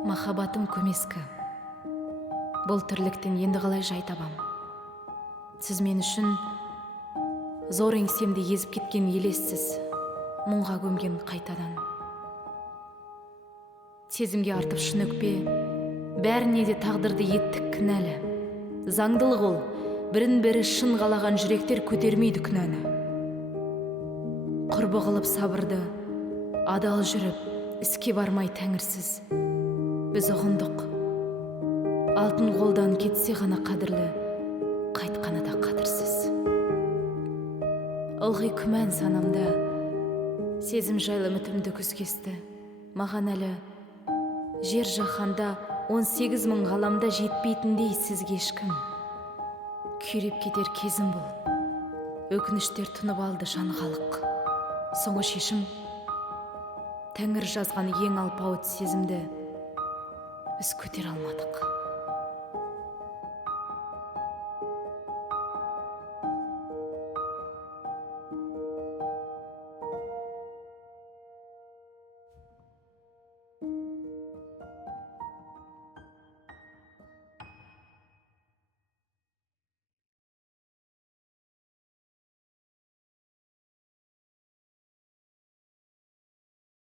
Махаббатым көмескі. Бұл тірліктен енді қалай жай табам? Сіз мен үшін зор еңсемді езіп кеткен елессіз, мұңға көмген қайтадан. Сезімге артып шын өкпе, бәріне де тағдырды еттік кінәлі. Заңдылық ол, бірін-бірі шын қалаған жүректер көтермейді күнәні. Құрбы қылып сабырды, адал жүріп, іске бармай тәңірсіз. Біз ұғындық, алтын қолдан кетсе ғана қадірлі, қайтқаны да қадірсіз. Ылғи күмән санамда, сезім жайлы үмітімді күз кесті. Маған әлі жер жаһанда 18 мың ғаламда жетпейтіндей сізге ешкім. Күйреп кетер кезім бұл, өкініштер тұнып алды жан халық. Соңғы шешім Тәңір жазған ең алпауыт сезімді біз көтер алмадық.